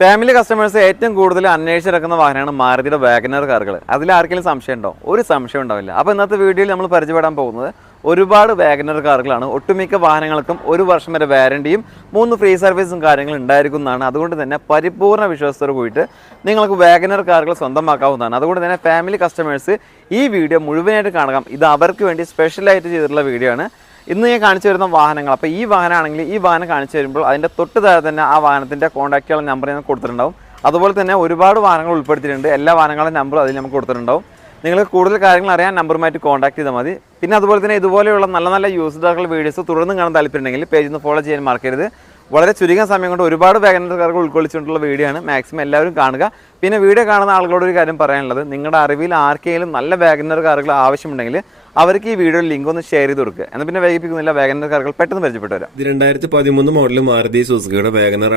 Family customers ഏറ്റവും കൂടുതൽ അന്വേഷിച്ചിറക്കുന്ന വാഹനമാണ് മാരുതിയുടെ വാഗനർ കാറുകൾ അതിൽ ആർക്കെങ്കിലും സംശയം ഉണ്ടോ ഒരു സംശയം ഉണ്ടാവില്ല. അപ്പോൾ ഇന്നത്തെ വീഡിയോയിൽ നമ്മൾ പരിചയപ്പെടാൻ പോകുന്നത് ഒരുപാട് വാഗനർ കാറുകളാണ്. ഒട്ടുമിക്ക വാഹനങ്ങൾക്കും ഒരു വർഷം വരെ വാരണ്ടിയും മൂന്ന് ഫ്രീ സർവീസും കാര്യങ്ങളും ഉണ്ടായിരിക്കും എന്നാണ്. അതുകൊണ്ട് തന്നെ പരിപൂർണ വിശ്വാസത്തോട് കൂടിയിട്ട് നിങ്ങൾക്ക് വാഗനർ കാറുകൾ സ്വന്തമാക്കാവുന്നതാണ്. അതുകൊണ്ട് തന്നെ ഫാമിലി കസ്റ്റമേഴ്സ് ഈ വീഡിയോ മുഴുവനായിട്ട് കാണാം ഇത് അവർക്ക് വേണ്ടി സ്പെഷ്യലായിട്ട് ചെയ്തിട്ടുള്ള വീഡിയോ ആണ്. ഇന്ന് ഞാൻ കാണിച്ചു വരുന്ന വാഹനങ്ങൾ. അപ്പോൾ ഈ വാഹനമാണെങ്കിൽ ഈ വാഹനം കാണിച്ചു വരുമ്പോൾ അതിന്റെ തൊട്ട് താഴെ തന്നെ ആ വാഹനത്തിന്റെ കോൺടാക്റ്റുകൾ നമ്പർ ഞാൻ കൊടുത്തിട്ടുണ്ടാവും. അതുപോലെ തന്നെ ഒരുപാട് വാഹനങ്ങൾ ഉൾപ്പെടുത്തിയിട്ടുണ്ട്. എല്ലാ വാഹനങ്ങളുടെ നമ്പർ അതിൽ നമുക്ക് കൊടുത്തിട്ടുണ്ടാവും. നിങ്ങൾക്ക് കൂടുതൽ കാര്യങ്ങൾ അറിയാൻ നമ്പറുമായിട്ട് കോൺടാക്ട് ചെയ്താൽ മതി. പിന്നെ അതുപോലെ തന്നെ ഇതുപോലെയുള്ള നല്ല നല്ല യൂസ്ഡ് ആയിട്ടുള്ള വീഡിയോസ് തുടർന്ന് കാണാൻ താല്പര്യമുണ്ടെങ്കിൽ പേജ് ഒന്ന് ഫോളോ ചെയ്യാൻ മറക്കരുത്. വളരെ ചുരുങ്ങിയ സമയം കൊണ്ട് ഒരുപാട് വേഗനക്കാർക്ക് ഉൾക്കൊള്ളിച്ചുകൊണ്ടുള്ള വീഡിയോ ആണ് മാക്സിമം എല്ലാവരും കാണുക. പിന്നെ വീഡിയോ കാണുന്ന ആളുകളോട് ഒരു കാര്യം പറയാനുള്ളത്. നിങ്ങളുടെ അറിവിൽ ആർക്കെങ്കിലും നല്ല വേഗനർ കാറുകൾ ആവശ്യമുണ്ടെങ്കിൽ അവർക്ക് ഈ വീഡിയോ ലിങ്ക് ഒന്ന് ഷെയർ ചെയ്ത് കൊടുക്കുക എന്നാൽ പിന്നെ വൈകിപ്പിക്കുന്നില്ല വേഗനർ കാറുകൾ പെട്ടെന്ന് പരിചയപ്പെട്ടു വരാം. ഇത് രണ്ടായിരത്തി പതിമൂന്ന് മോഡൽ മാരുതി സുസുക്കിയുടെ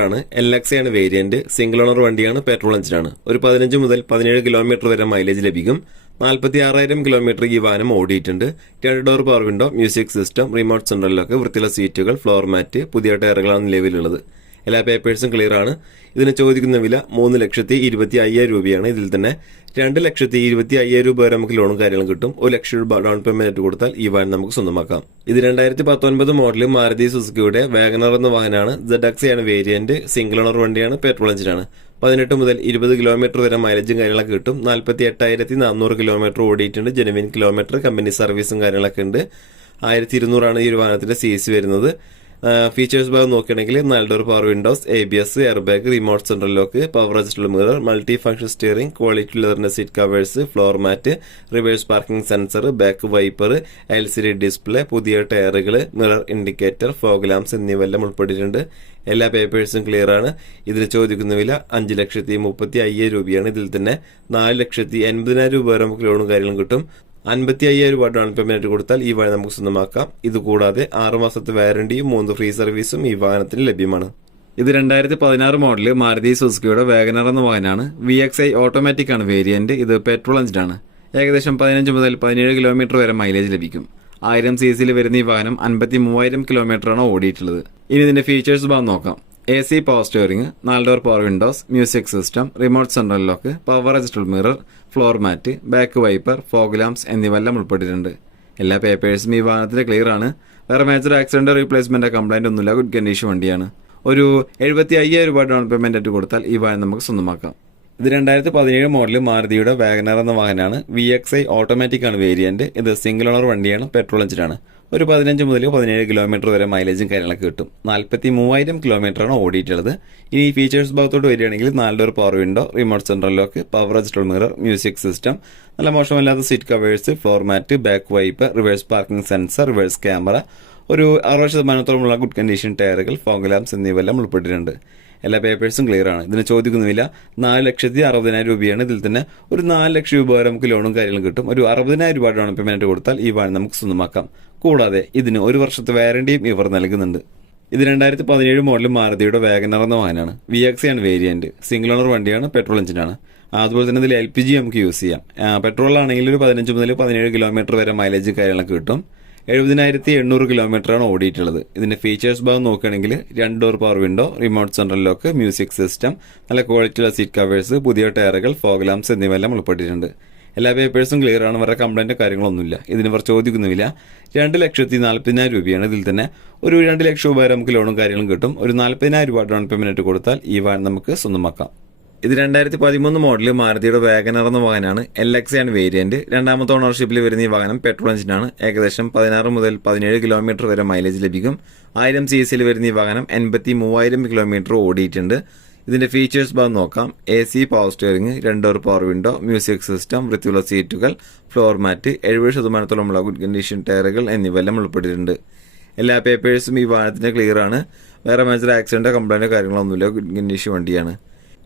ആണ്. എൽ എക്സ് ആണ് വേരിയന്റ് സിംഗിൾ ഓണർ വണ്ടിയാണ് പെട്രോൾ എഞ്ചിനാണ് ഒരു പതിനഞ്ച് മുതൽ പതിനേഴ് കിലോമീറ്റർ വരെ മൈലേജ് ലഭിക്കും. നാൽപ്പത്തി ആറായിരം കിലോമീറ്റർ ഈ വാഹനം ഓടിയിട്ടുണ്ട്. രണ്ട് door power window music system remote സെൻട്രലിലൊക്കെ വൃത്തിയുള്ള സീറ്റുകൾ ഫ്ലോർ മാറ്റ് പുതിയ ടയറുകളാണ് നിലവിലുള്ളത്. എല്ലാ പേപ്പേഴ്സും ക്ലിയർ ആണ്. ഇതിന് ചോദിക്കുന്ന വില മൂന്ന് ലക്ഷത്തി ഇരുപത്തി അയ്യായിരം രൂപയാണ്. ഇതിൽ തന്നെ രണ്ട് ലക്ഷത്തി ഇരുപത്തി അയ്യായിരം രൂപ വരെ നമുക്ക് ലോണും കാര്യങ്ങളും കിട്ടും. ഒരു ലക്ഷം രൂപ ഡൗൺ പേയ്മെന്റ് കൊടുത്താൽ ഈ വാഹനം നമുക്ക് സ്വന്തമാക്കാം. ഇത് രണ്ടായിരത്തി പത്തൊൻപത് മോഡൽ മാരുതി സുസുക്കിയുടെ വാഗനർ എന്ന വാഹനമാണ്. ZX ആണ് വേരിയന്റ് സിംഗിൾ ഓണർ വണ്ടിയാണ് പെട്രോൾ എഞ്ചിനാണ് പതിനെട്ട് മുതൽ ഇരുപത് കിലോമീറ്റർ വരെ മൈലേജും കാര്യങ്ങളൊക്കെ കിട്ടും. നാൽപ്പത്തി എട്ടായിരത്തി നാനൂറ് കിലോമീറ്റർ ഓടിയിട്ടുണ്ട് ജെനുവിൻ കിലോമീറ്റർ കമ്പനി സർവീസും കാര്യങ്ങളൊക്കെ ഉണ്ട്. ആയിരത്തി ഇരുന്നൂറാണ് ഈ ഒരു വാഹനത്തിന്റെ സി വരുന്നത്. ഫീച്ചേഴ്സ് ഭാഗം നോക്കുകയാണെങ്കിൽ നാല് door power windows A B S air bag remote central lock power adjustable mirror multi function steering quality ലെതറിന്റെ seat covers floor mat reverse parking sensor back wiper L C D display പുതിയ ടയറുകൾ mirror indicator fog lamps എന്നിവയെല്ലാം ഉൾപ്പെട്ടിട്ടുണ്ട്. എല്ലാ പേപ്പേഴ്സും clear ആണ്. ഇതിന് ചോദിക്കുന്ന വില അഞ്ച് ലക്ഷത്തി മുപ്പത്തി അയ്യായിരം രൂപയാണ്. ഇതിൽ തന്നെ നാല് ലക്ഷത്തി എൺപതിനായിരം രൂപ വരെ നമുക്ക് ലോണും കാര്യങ്ങളും കിട്ടും. അൻപത്തി അയ്യായിരം രൂപ ഡൗൺ പേയ്മെന്റ് കൊടുത്താൽ ഈ വാഹനം നമുക്ക് സ്വന്തമാക്കാം. ഇത് കൂടാതെ ആറ് മാസത്തെ വാറണ്ടിയും മൂന്ന് ഫ്രീ സർവീസും ഈ വാഹനത്തിന് ലഭ്യമാണ്. ഇത് രണ്ടായിരത്തി പതിനാറ് മോഡൽ മാരുതി സുസുക്കിയുടെ വാഗനർ എന്ന വാഹനമാണ്. വി എക്സ് ഐ ഓട്ടോമാറ്റിക് ആണ് വേരിയന്റ് ഇത് പെട്രോൾ എഞ്ചിനാണ് ഏകദേശം പതിനഞ്ച് മുതൽ പതിനേഴ് കിലോമീറ്റർ വരെ മൈലേജ് ലഭിക്കും. ആയിരം സി സിയിൽ വരുന്ന ഈ വാഹനം അൻപത്തി മൂവായിരം കിലോമീറ്ററാണ് ഓടിയിട്ടുള്ളത്. ഇനി ഇതിന്റെ ഫീച്ചേഴ്സ് ഭാഗം നോക്കാം. എ സി പവർ സ്റ്റിയറിംഗ് നാല് door power windows music system remote central lock power adjustable mirror floor mat back wiper fog lamps എന്നിവയെല്ലാം ഉൾപ്പെട്ടിട്ടുണ്ട്. എല്ലാ പേപ്പേഴ്സും ഈ വാഹനത്തിൽ ക്ലിയർ ആണ്. വേറെ മേജർ ആക്സിഡന്റ് റീപ്ലേസ്മെന്റ് കംപ്ലൈന്റ് ഒന്നുമില്ല. ഗുഡ് കണ്ടീഷൻ വണ്ടിയാണ്. ഒരു എഴുപത്തി അയ്യായിരം രൂപ ഡൗൺ പേയ്മെന്റ് ആയിട്ട് കൊടുത്താൽ ഈ വാഹനം നമുക്ക് സ്വന്തമാക്കാം. ഇത് രണ്ടായിരത്തി പതിനേഴ് മോഡൽ മാരുതിയുടെ വാഗനർ എന്ന വാഹനമാണ്. വി എക്സ് ഐ ഓട്ടോമാറ്റിക് ആണ് വേരിയന്റ് ഇത് സിംഗിൾ ഓണർ വണ്ടിയാണ്. പെട്രോൾ എഞ്ചിനാണ് ഒരു പതിനഞ്ച് മുതൽ പതിനേഴ് കിലോമീറ്റർ വരെ മൈലേജും കാര്യങ്ങളൊക്കെ കിട്ടും. നാൽപ്പത്തി മൂവായിരം കിലോമീറ്ററാണ് ഓടിയിട്ടുള്ളത്. ഇനി ഫീച്ചേഴ്സ് ഭാഗത്തോട്ട് വരികയാണെങ്കിൽ നാല് door power window remote central lock power adjustable mirror music system നല്ല മോശമല്ലാത്ത seat covers floor mat back wipe reverse parking sensor reverse camera ഒരു അറുപത് ശതമാനത്തോളമുള്ള ഗുഡ് കണ്ടീഷൻ ടയറുകൾ ഫോഗ് ലാംസ് എന്നിവയെല്ലാം ഉൾപ്പെട്ടിട്ടുണ്ട്. എല്ലാ പേപ്പേഴ്സും ക്ലിയർ ആണ്. ഇതിന് ചോദിക്കുന്നുമില്ല. നാല് ലക്ഷത്തി അറുപതിനായിരം രൂപയാണ് ഇതിൽ തന്നെ ഒരു നാല് ലക്ഷം രൂപ വരെ നമുക്ക് ലോണും കാര്യങ്ങളും കിട്ടും. ഒരു അറുപതിനായിരം രൂപ ഡൗൺ പേയ്മെന്റ് കൊടുത്താൽ ഈ വാഹനം നമുക്ക് സ്വന്തമാക്കാം. കൂടാതെ ഇതിന് ഒരു വർഷത്തെ വാറണ്ടിയും ഇവർ നൽകുന്നുണ്ട്. ഇത് രണ്ടായിരത്തി പതിനേഴ് മോഡൽ മാരുതിയുടെ വാഗനർ എന്ന വാഹനമാണ്. വി എക്സ് ആണ് വേരിയന്റ് സിംഗിൾ ഓണർ വണ്ടിയാണ് പെട്രോൾ എഞ്ചിനാണ് അതുപോലെ തന്നെ ഇതിൽ എൽ പി ജി നമുക്ക് യൂസ് ചെയ്യാം. പെട്രോൾ ആണെങ്കിൽ ഒരു പതിനഞ്ച് മുതൽ പതിനേഴ് കിലോമീറ്റർ വരെ മൈലേജ് കാര്യങ്ങളൊക്കെ കിട്ടും. എഴുപതിനായിരത്തി എണ്ണൂറ് കിലോമീറ്ററാണ് ഓടിയിട്ടുള്ളത്. ഇതിന്റെ ഫീച്ചേഴ്സ് ഭാഗം നോക്കുകയാണെങ്കിൽ രണ്ട് door power window remote central lock music system നല്ല ക്വാളിറ്റിയുള്ള സീറ്റ് കവേഴ്സ് പുതിയ ടയറുകൾ ഫോഗ് എന്നിവ എന്നിവയെല്ലാം ഉൾപ്പെട്ടിട്ടുണ്ട്. എല്ലാ പേപ്പേഴ്സും ക്ലിയർ ആണ്. വേറെ കംപ്ലൈന്റ് കാര്യങ്ങളൊന്നുമില്ല. ഇതിന് ഇവർ ചോദിക്കുന്നുമില്ല. രണ്ട് ലക്ഷത്തി നാൽപ്പതിനായിരം രൂപയാണ് ഇതിൽ തന്നെ ഒരു രണ്ട് ലക്ഷം രൂപ വരെ നമുക്ക് ലോണും കാര്യങ്ങളും കിട്ടും. ഒരു നാൽപ്പതിനായിരം രൂപ ഡൗൺ പേയ്മെന്റ് കൊടുത്താൽ ഈ വാൻ നമുക്ക് സ്വന്തമാക്കാം. ഇത് രണ്ടായിരത്തി പതിമൂന്ന് മോഡൽ മാരുതിയുടെ വാഗനർ എന്ന വാഹനമാണ് എൽ എക്സ് ആണ് വേരിയന്റ് രണ്ടാമത്തെ ഓണർഷിപ്പിൽ വരുന്ന ഈ വാഹനം പെട്രോൾ എഞ്ചിനാണ് ഏകദേശം പതിനാറ് മുതൽ പതിനേഴ് കിലോമീറ്റർ വരെ മൈലേജ് ലഭിക്കും. ആയിരം സി സിയിൽ വരുന്ന ഈ വാഹനം എൺപത്തി മൂവായിരം കിലോമീറ്റർ ഓടിയിട്ടുണ്ട്. ഇതിന്റെ ഫീച്ചേഴ്സ് ഭാഗം നോക്കാം. എ സി പവർ സ്റ്റിയറിംഗ് രണ്ടോർ പവർ വിൻഡോ മ്യൂസിക് സിസ്റ്റം വൃത്തിയുള്ള സീറ്റുകൾ ഫ്ലോർ മാറ്റ് എഴുപത് ശതമാനത്തോളമുള്ള ഗുഡ് കണ്ടീഷൻ ടയറുകൾ എന്നിവയെല്ലാം ഉൾപ്പെട്ടിട്ടുണ്ട്. എല്ലാ പേപ്പേഴ്സും ഈ വാഹനത്തിന് ക്ലിയർ ആണ്. വേറെ മേജർ ആക്സിഡന്റോ കംപ്ലൈന്റോ കാര്യങ്ങളൊന്നുമില്ല. ഗുഡ് കണ്ടീഷൻ വണ്ടിയാണ്.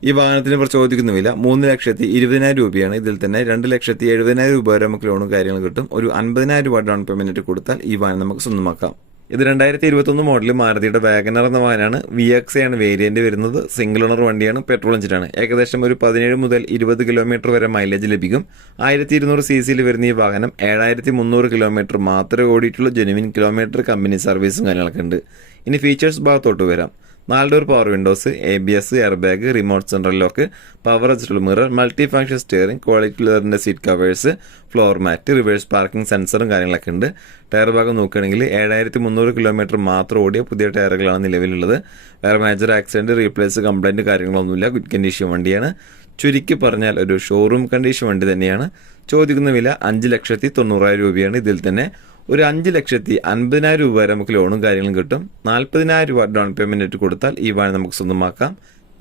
ഈ വാഹനത്തിന് ഇവർ ചോദിക്കുന്നുമില്ല. മൂന്ന് ലക്ഷത്തി ഇരുപതിനായിരം രൂപയാണ് ഇതിൽ തന്നെ. രണ്ട് ലക്ഷത്തി എഴുപതിനായിരം രൂപ വരെ നമുക്ക് ലോണും കാര്യങ്ങളും കിട്ടും. ഒരു അൻപതിനായിരം രൂപ ഡൗൺ പേയ്മെന്റ് കൊടുത്താൽ ഈ വാഹനം നമുക്ക് സ്വന്തമാക്കാം. ഇത് രണ്ടായിരത്തി ഇരുപത്തൊന്ന് മോഡൽ മാരുതിയുടെ വാഗനർ എന്ന വാഹനമാണ്. വി എക്സ് ആണ് വേരിയന്റ് വരുന്നത്. സിംഗിൾ ഓണർ വണ്ടിയാണ്. പെട്രോൾ എഞ്ചിനാണ് ഏകദേശം ഒരു പതിനേഴ് മുതൽ ഇരുപത് കിലോമീറ്റർ വരെ മൈലേജ് ലഭിക്കും. ആയിരത്തി ഇരുന്നൂറ് സി സിയിൽ വരുന്ന ഈ വാഹനം ഏഴായിരത്തി മുന്നൂറ് കിലോമീറ്റർ മാത്രമേ ഓടിയിട്ടുള്ളൂ. ജെനുവിൻ കിലോമീറ്റർ കമ്പനി സർവീസും കാര്യങ്ങളൊക്കെ ഉണ്ട്. ഇനി ഫീച്ചേഴ്സ് ഭാഗത്തോട്ട് വരാം. നാല് door power windows A B S air bag remote central lock power adjustable mirror multi function steering quality ലെതറിന്റെ seat covers floor mat reverse parking സെൻസറും കാര്യങ്ങളൊക്കെ ഉണ്ട്. ടയർ ഭാഗം നോക്കുകയാണെങ്കിൽ ഏഴായിരത്തി മുന്നൂറ് കിലോമീറ്റർ മാത്രം ഓടിയ പുതിയ ടയറുകളാണ് നിലവിലുള്ളത്. വേറെ മേജർ ആക്സിഡന്റ് റീപ്ലേസ് കംപ്ലൈന്റ് കാര്യങ്ങളൊന്നുമില്ല. ഗുഡ് കണ്ടീഷൻ വണ്ടിയാണ്. ചുരുക്കി പറഞ്ഞാൽ ഒരു ഷോറൂം കണ്ടീഷൻ വണ്ടി തന്നെയാണ്. ചോദിക്കുന്ന വില അഞ്ച് ലക്ഷത്തി തൊണ്ണൂറായിരം രൂപയാണ്. ഇതിൽ തന്നെ ഒരു അഞ്ച് ലക്ഷത്തി അൻപതിനായിരം രൂപ വരെ നമുക്ക് ലോണും കാര്യങ്ങളും കിട്ടും. നാൽപ്പതിനായിരം രൂപ ഡൗൺ പേയ്മെന്റ് ആയിട്ട് കൊടുത്താൽ ഈ വാഹനം നമുക്ക് സ്വന്തമാക്കാം.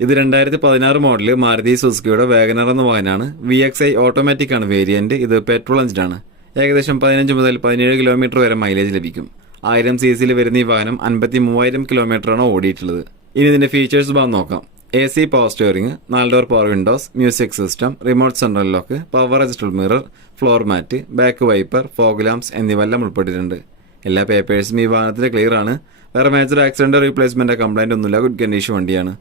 ഇത് രണ്ടായിരത്തി പതിനാറ് മോഡൽ മാരുതി സുസുക്കിയുടെ വേഗനർ എന്ന വാഹനമാണ്. വി എക്സ് ഐ ഓട്ടോമാറ്റിക് ആണ് വേരിയന്റ് ഇത് പെട്രോൾ എഞ്ചിനാണ് ഏകദേശം പതിനഞ്ച് മുതൽ പതിനേഴ് കിലോമീറ്റർ വരെ മൈലേജ് ലഭിക്കും. ആയിരം സി സിയിൽ വരുന്ന ഈ വാഹനം അൻപത്തി മൂവായിരം കിലോമീറ്ററാണ് ഓടിയിട്ടുള്ളത്. ഇനി ഇതിന്റെ ഫീച്ചേഴ്സ് ഭാഗം നോക്കാം. എ സി പവർ സ്റ്റിയറിംഗ് നാല് door power windows music system remote central lock power adjustable mirror floor mat back wiper fog lamps എന്നിവയെല്ലാം ഉൾപ്പെട്ടിട്ടുണ്ട്. എല്ലാ പേപ്പേഴ്സും ഈ വാഹനത്തിന് ക്ലിയർ ആണ്. വേറെ മേജർ ആക്സിഡന്റ് റീപ്ലേസ്മെന്റ് കംപ്ലൈന്റ് ഒന്നുമില്ല. ഗുഡ് കണ്ടീഷൻ വണ്ടിയാണ്.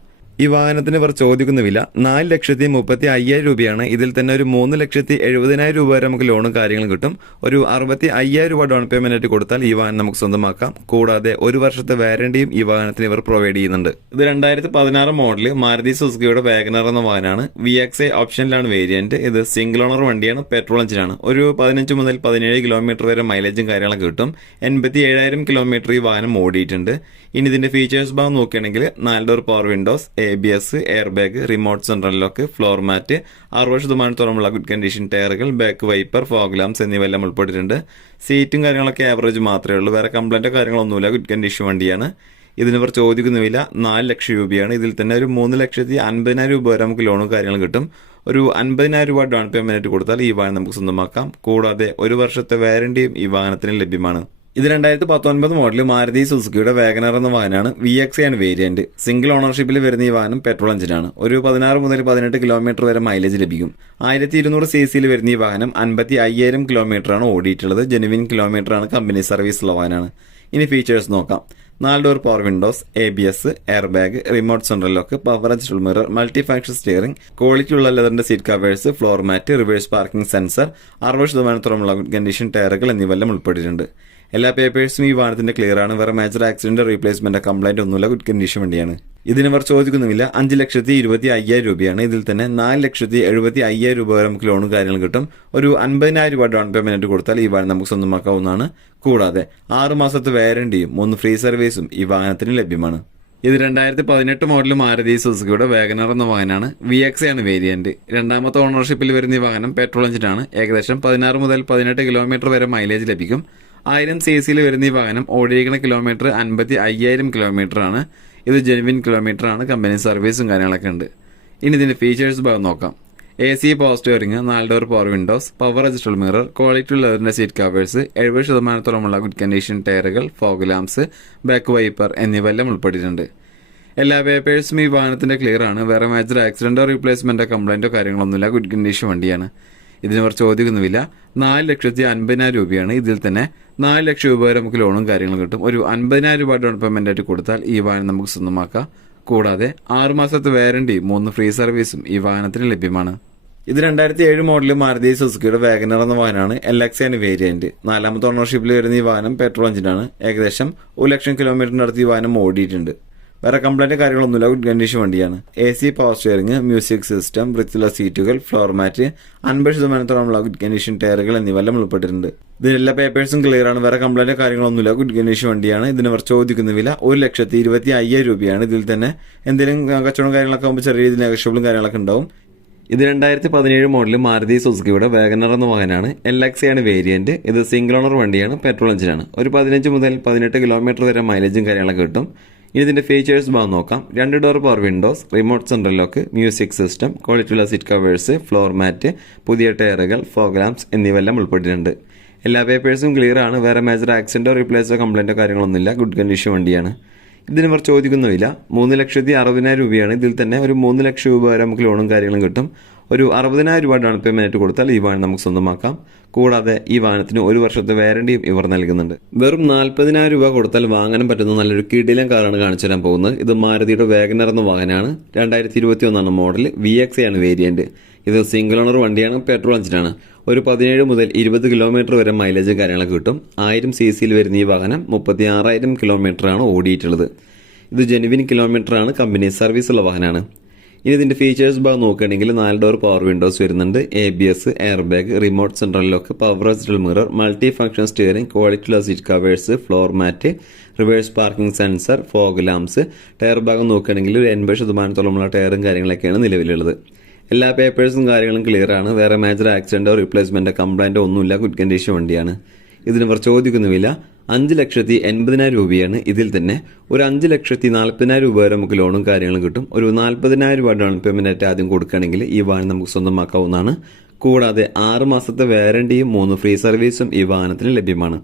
ഈ വാഹനത്തിന് ഇവർ ചോദിക്കുന്ന വില നാല് ലക്ഷത്തി മുപ്പത്തി അയ്യായിരം രൂപയാണ്. ഇതിൽ തന്നെ ഒരു മൂന്ന് ലക്ഷത്തി എഴുപതിനായിരം രൂപ വരെ നമുക്ക് ലോണും കാര്യങ്ങളും കിട്ടും. ഒരു അറുപത്തി അയ്യായിരം രൂപ ഡൗൺ പേയ്മെന്റ് ആയിട്ട് കൊടുത്താൽ ഈ വാഹനം നമുക്ക് സ്വന്തമാക്കാം. കൂടാതെ ഒരു വർഷത്തെ വാരണ്ടിയും ഈ വാഹനത്തിന് ഇവർ പ്രൊവൈഡ് ചെയ്യുന്നുണ്ട്. ഇത് രണ്ടായിരത്തി പതിനാറ് മോഡൽ മാരുതി സുസുക്കിയുടെ വാഗനർ എന്ന വാഹനമാണ്. വി എക്സ് ഐ ഓപ്ഷനിലാണ് വേരിയന്റ് ഇത് സിംഗിൾ ഓണർ വണ്ടിയാണ് പെട്രോൾ എഞ്ചിനാണ് ഒരു പതിനഞ്ച് മുതൽ പതിനേഴ് കിലോമീറ്റർ വരെ മൈലേജും കാര്യങ്ങളൊക്കെ കിട്ടും. എൺപത്തി ഏഴായിരം കിലോമീറ്റർ ഈ വാഹനം ഓടിയിട്ടുണ്ട്. ഇനി ഇതിന്റെ ഫീച്ചേഴ്സ് ഭാഗം നോക്കുകയാണെങ്കിൽ നാല് door power windows A B S air bag remote central lock floor mat അറുപത് ശതമാനത്തോളമുള്ള ഗുഡ് കണ്ടീഷൻ ടയറുകൾ ബാക്ക് വൈപ്പർ ഫോഗ്ലാംസ് എന്നിവ എന്നിവയെല്ലാം ഉൾപ്പെട്ടിട്ടുണ്ട്. സീറ്റും കാര്യങ്ങളൊക്കെ ആവറേജ് മാത്രമേ ഉള്ളൂ. വേറെ കംപ്ലൈന്റോ കാര്യങ്ങളൊന്നുമില്ല. ഗുഡ് കണ്ടീഷൻ വണ്ടിയാണ്. ഇതിന് ഇവർ ചോദിക്കുന്ന വില നാല് ലക്ഷം രൂപയാണ്. ഇതിൽ തന്നെ ഒരു മൂന്ന് ലക്ഷത്തി അൻപതിനായിരം രൂപ വരെ നമുക്ക് ലോണും കാര്യങ്ങളും കിട്ടും. ഒരു അൻപതിനായിരം രൂപ ഡൗൺ പേയ്മെന്റ് കൊടുത്താൽ ഈ വാഹനം നമുക്ക് സ്വന്തമാക്കാം. കൂടാതെ ഒരു വർഷത്തെ വാരണ്ടിയും ഈ വാഹനത്തിന് ലഭ്യമാണ്. ഇത് രണ്ടായിരത്തി പത്തൊൻപത് മോഡൽ മാരുതി സുസുക്കിയുടെ വാഗനർ എന്ന വാഹനമാണ് വി എക്സ് ആണ് വേരിയന്റ് സിംഗിൾ ഓണർഷിപ്പിൽ വരുന്ന ഈ വാഹനം പെട്രോൾ എഞ്ചിനാണ് ഒരു പതിനാറ് മുതൽ പതിനെട്ട് കിലോമീറ്റർ വരെ മൈലേജ് ലഭിക്കും. ആയിരത്തി ഇരുന്നൂറ് സി സിയിൽ വരുന്ന ഈ വാഹനം അൻപത്തി അയ്യായിരം കിലോമീറ്ററാണ് ഓടിയിട്ടുള്ളത്. ജെനുവിൻ കിലോമീറ്ററാണ് കമ്പനി സർവീസ് ഉള്ള വാഹനമാണ്. ഇനി ഫീച്ചേഴ്സ് നോക്കാം. നാല് door power windows A B S air bag remote central lock power adjustable mirror multi function steering quality ഉള്ള ലെതറിന്റെ seat covers floor mat reverse parking sensor അറുപത് ശതമാനത്തോളമുള്ള കണ്ടീഷൻ ടയറുകൾ എന്നിവയെല്ലാം ഉൾപ്പെട്ടിട്ടുണ്ട്. എല്ലാ പേപ്പേഴ്സും ഈ വാഹനത്തിന്റെ ക്ലിയർ ആണ്. വേറെ മേജർ ആക്സിഡന്റ് റീപ്ലേസ്മെന്റ് കംപ്ലൈന്റ് ഒന്നുമില്ല. ഗുഡ് കണ്ടീഷൻ വണ്ടിയാണ്. ഇതിനവർ ചോദിക്കുന്നുമില്ല. അഞ്ച് ലക്ഷത്തി ഇരുപത്തി അയ്യായിരം രൂപയാണ്. ഇതിൽ തന്നെ നാല് ലക്ഷത്തി എഴുപത്തി അയ്യായിരം രൂപ വരെ നമുക്ക് ലോണും കാര്യങ്ങളും കിട്ടും. ഒരു അൻപതിനായിരം രൂപ ഡൗൺ പേയ്മെന്റ് കൊടുത്താൽ ഈ വാഹനം നമുക്ക് സ്വന്തമാക്കാവുന്നതാണ്. കൂടാതെ ആറുമാസത്തെ വാരണ്ടിയും മൂന്ന് ഫ്രീ സർവീസും ഈ വാഹനത്തിന് ലഭ്യമാണ്. ഇത് രണ്ടായിരത്തി പതിനെട്ട് മോഡൽ മാരുതി സുസുക്കിയുടെ വേഗനർ എന്ന വാഹനമാണ്. വി എക്സ് ആണ് വേരിയന്റ് രണ്ടാമത്തെ ഓണർഷിപ്പിൽ വരുന്ന ഈ വാഹനം പെട്രോൾ എഞ്ചിനാണ് ഏകദേശം പതിനാറ് മുതൽ പതിനെട്ട് കിലോമീറ്റർ വരെ മൈലേജ് ലഭിക്കും. ആയിരം സി സിയിൽ വരുന്ന ഈ വാഹനം ഓടിയിരിക്കുന്ന കിലോമീറ്റർ അൻപത്തി അയ്യായിരം കിലോമീറ്റർ ആണ്. ഇത് ജെനുവിൻ കിലോമീറ്റർ ആണ്. കമ്പനി സർവീസും കാര്യങ്ങളൊക്കെ ഉണ്ട്. ഇനി ഇതിന്റെ ഫീച്ചേഴ്സ് ഭാഗം നോക്കാം. എ സി പവർ നാല് door power windows power adjustable mirror quality ലെതറിന്റെ seat covers എഴുപത് ശതമാനത്തോളമുള്ള ഗുഡ് കണ്ടീഷൻ ടയറുകൾ ഫോഗ് ലാംപ്സ് ബാക്ക് വൈപ്പർ എന്നിവയെല്ലാം ഉൾപ്പെട്ടിട്ടുണ്ട്. എല്ലാ പേപ്പേഴ്സും ഈ വാഹനത്തിന്റെ ക്ലിയർ ആണ്. വേറെ മേജർ ആക്സിഡന്റോ റീപ്ലേസ്മെന്റോ കംപ്ലൈന്റോ കാര്യങ്ങളൊന്നുമില്ല. ഗുഡ് കണ്ടീഷൻ വണ്ടിയാണ്. ഇതിനവർ ചോദിക്കുന്നുമില്ല. നാല് ലക്ഷത്തി അൻപതിനായിരം രൂപയാണ്. ഇതിൽ തന്നെ നാല് ലക്ഷം രൂപ വരെ നമുക്ക് ലോണും കാര്യങ്ങളും കിട്ടും. ഒരു അൻപതിനായിരം രൂപ ഡൗൺ പേയ്മെന്റ് ആയിട്ട് കൊടുത്താൽ ഈ വാഹനം നമുക്ക് സ്വന്തമാക്കാം. കൂടാതെ ആറുമാസത്തെ വാരണ്ടി മൂന്ന് ഫ്രീ സർവീസും ഈ വാഹനത്തിന് ലഭ്യമാണ്. ഇത് രണ്ടായിരത്തി ഏഴ് മോഡൽ മാരുതി സുസുക്കിയുടെ വാഗനർ എന്ന വാഹനമാണ്. എൽ എക്സ് ആണ് വേരിയന്റ് നാലാമത്തെ ഓണർഷിപ്പിൽ വരുന്ന ഈ വാഹനം പെട്രോൾ എഞ്ചിനാണ് ഏകദേശം ഒരു ലക്ഷം കിലോമീറ്ററിന്റെ അടുത്ത് ഈ വാഹനം ഓടിയിട്ടുണ്ട്. വേറെ കംപ്ലൈന്റ് കാര്യങ്ങളൊന്നുമില്ല. ഗുഡ് കണ്ടീഷൻ വണ്ടിയാണ്. A C power steering music system വൃത്തിയുള്ള സീറ്റുകൾ ഫ്ലോർ മാറ്റ് അൻപത് ശതമാനത്തോളമുള്ള ഗുഡ് കണ്ടീഷൻ ടയറുകൾ എന്നിവയെല്ലാം ഉൾപ്പെട്ടിട്ടുണ്ട്. ഇതിനെല്ലാ പേപ്പേഴ്സും ക്ലിയർ ആണ്. വേറെ കംപ്ലൈന്റ് കാര്യങ്ങളൊന്നുമില്ല. ഗുഡ് കണ്ടീഷൻ വണ്ടിയാണ്. ഇതിന് അവർ ചോദിക്കുന്ന വില ഒരു ലക്ഷത്തി ഇരുപത്തി അയ്യായിരം രൂപയാണ്. ഇതിൽ തന്നെ എന്തെങ്കിലും കച്ചവടം കാര്യങ്ങളൊക്കെ ആകുമ്പോൾ ചെറിയ രീതിയിൽ നെഗഷ്യബിളും കാര്യങ്ങളൊക്കെ ഉണ്ടാവും. ഇത് രണ്ടായിരത്തി പതിനേഴ് മോഡൽ മാരുതി സുസുക്കിയുടെ വാഗനർ എന്ന വാഹനമാണ്. എൽ ആണ് വേരിയന്റ് ഇത് സിംഗിൾ ഓണർ വണ്ടിയാണ്. പെട്രോൾ എഞ്ചിനാണ് ഒരു പതിനഞ്ച് മുതൽ പതിനെട്ട് കിലോമീറ്റർ വരെ മൈലേജും കാര്യങ്ങളൊക്കെ കിട്ടും. ഇനി ഇതിന്റെ ഫീച്ചേഴ്സ് ഭാഗം നോക്കാം. രണ്ട് door power windows remote central lock music system ക്വാളിറ്റിയുള്ള സീറ്റ് കവേഴ്സ് ഫ്ലോർ മാറ്റ് പുതിയ ടയറുകൾ ഫോഗ്രാംസ് എന്നിവയെല്ലാം ഉൾപ്പെട്ടിട്ടുണ്ട് എല്ലാ പേപ്പേഴ്സും ക്ലിയർ ആണ്. വേറെ മേജർ ആക്സിഡന്റോ റീപ്ലേസോ കംപ്ലൈന്റോ കാര്യങ്ങളൊന്നുമില്ല. ഗുഡ് കണ്ടീഷൻ വണ്ടിയാണ്. ഇതിന് ഇവർ ചോദിക്കുന്നുമില്ല. മൂന്ന് ലക്ഷത്തി അറുപതിനായിരം രൂപയാണ്. ഇതിൽ തന്നെ ഒരു മൂന്ന് ലക്ഷം രൂപ വരെ നമുക്ക് ലോണും കാര്യങ്ങളും കിട്ടും. ഒരു അറുപതിനായിരം രൂപ ഡൗൺ പേയ്മെന്റ് കൊടുത്താൽ ഈ വാഹനം നമുക്ക് സ്വന്തമാക്കാം. കൂടാതെ ഈ വാഹനത്തിന് ഒരു വർഷത്തെ വാരണ്ടിയും ഇവർ നൽകുന്നുണ്ട്. വെറും നാൽപ്പതിനായിരം രൂപ കൊടുത്താൽ വാങ്ങാൻ പറ്റുന്ന നല്ലൊരു കിടിലൻ കാറാണ് കാണിച്ചു തരാൻ പോകുന്നത്. ഇത് മാരുതിയുടെ വേഗനർ എന്ന വാഹനമാണ്. രണ്ടായിരത്തി ഇരുപത്തി ഒന്നാണ് മോഡൽ വി എക്സ് ആണ് വേരിയന്റ് ഇത് സിംഗിൾ ഓണർ വണ്ടിയാണ് പെട്രോൾ എഞ്ചിനാണ് ഒരു പതിനേഴ് മുതൽ ഇരുപത് കിലോമീറ്റർ വരെ മൈലേജ് കാര്യങ്ങളൊക്കെ കിട്ടും. ആയിരം സി സിയിൽ വരുന്ന ഈ വാഹനം മുപ്പത്തി ആറായിരം കിലോമീറ്ററാണ് ഓടിയിട്ടുള്ളത്. ഇത് ജെനുവിൻ കിലോമീറ്റർ ആണ് കമ്പനി സർവീസുള്ള വാഹനമാണ്. ഇനി ഇതിന്റെ ഫീച്ചേഴ്സ് ഭാഗം നോക്കുകയാണെങ്കിൽ നാല് ഡോർ പവർ വിൻഡോസ് വരുന്നുണ്ട് A B S air bag remote central lock power adjustable mirror multi function steering quality seat covers floor mat reverse parking sensor fog lamps tyre ഭാഗം നോക്കുകയാണെങ്കിൽ ഒരു എൺപത് ശതമാനത്തോളമുള്ള ടയറും കാര്യങ്ങളൊക്കെയാണ് നിലവിലുള്ളത്. എല്ലാ പേപ്പേഴ്സും കാര്യങ്ങളും ക്ലിയർ ആണ്. വേറെ മേജർ ആക്സിഡന്റോ റീപ്ലേസ്മെന്റോ കംപ്ലൈന്റോ ഒന്നുമില്ല ഗുഡ് കണ്ടീഷൻ വണ്ടിയാണ്. ഇതിന് ഇവർ ചോദിക്കുന്ന വില അഞ്ച് ലക്ഷത്തി എൺപതിനായിരം രൂപയാണ് ഇതിൽ തന്നെ. ഒരു അഞ്ച് ലക്ഷത്തി നാൽപ്പതിനായിരം രൂപ വരെ നമുക്ക് ലോണും കാര്യങ്ങളും കിട്ടും. ഒരു നാൽപ്പതിനായിരം രൂപ ഡൗൺ പേയ്മെന്റ് ആയിട്ട് ആദ്യം കൊടുക്കുകയാണെങ്കിൽ ഈ വാഹനം നമുക്ക് സ്വന്തമാക്കാവുന്നതാണ്. കൂടാതെ ആറ് മാസത്തെ വാരണ്ടിയും മൂന്ന് ഫ്രീ സർവീസും ഈ വാഹനത്തിന് ലഭ്യമാണ്.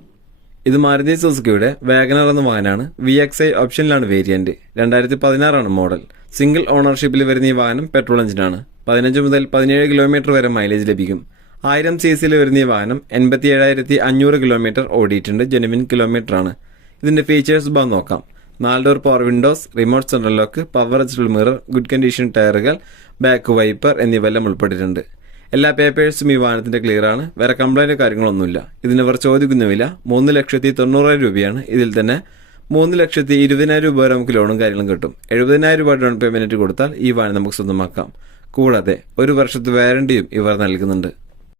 ഇത് മാരുതി സുസുക്കിയുടെ വാഗനർ എന്ന വാഹനമാണ്. വി എക്സ് ഐ ഓപ്ഷനിലാണ് വേരിയന്റ് രണ്ടായിരത്തി പതിനാറാണ് മോഡൽ സിംഗിൾ ഓണർഷിപ്പിൽ വരുന്ന ഈ വാഹനം പെട്രോൾ എഞ്ചിനാണ് പതിനഞ്ച് മുതൽ പതിനേഴ് കിലോമീറ്റർ വരെ മൈലേജ് ലഭിക്കും. ആയിരം സി സിയിൽ വരുന്ന ഈ വാഹനം എൺപത്തി ഏഴായിരത്തി അഞ്ഞൂറ് കിലോമീറ്റർ ഓടിയിട്ടുണ്ട്. ജെനുവിൻ കിലോമീറ്റർ ആണ്. ഇതിന്റെ ഫീച്ചേഴ്സ് ഭാഗം നോക്കാം. നാല് door power windows remote central lock power adjustable mirror good condition ടയറുകൾ ബാക്ക് വൈപ്പർ എന്നിവയെല്ലാം ഉൾപ്പെട്ടിട്ടുണ്ട്. എല്ലാ പേപ്പേഴ്സും ഈ വാഹനത്തിന്റെ ക്ലിയർ ആണ്. വേറെ കംപ്ലൈന്റ് കാര്യങ്ങളൊന്നുമില്ല. ഇതിന് ഇവർ ചോദിക്കുന്ന വില മൂന്ന് ലക്ഷത്തി തൊണ്ണൂറായിരം രൂപയാണ്. ഇതിൽ തന്നെ മൂന്ന് ലക്ഷത്തി ഇരുപതിനായിരം രൂപ വരെ നമുക്ക് ലോണും കാര്യങ്ങളും കിട്ടും. എഴുപതിനായിരം രൂപ ഡൗൺ പേയ്മെന്റ് കൊടുത്താൽ ഈ വാഹനം നമുക്ക് സ്വന്തമാക്കാം. കൂടാതെ ഒരു വർഷത്തെ വാരണ്ടിയും ഇവർ നൽകുന്നുണ്ട്.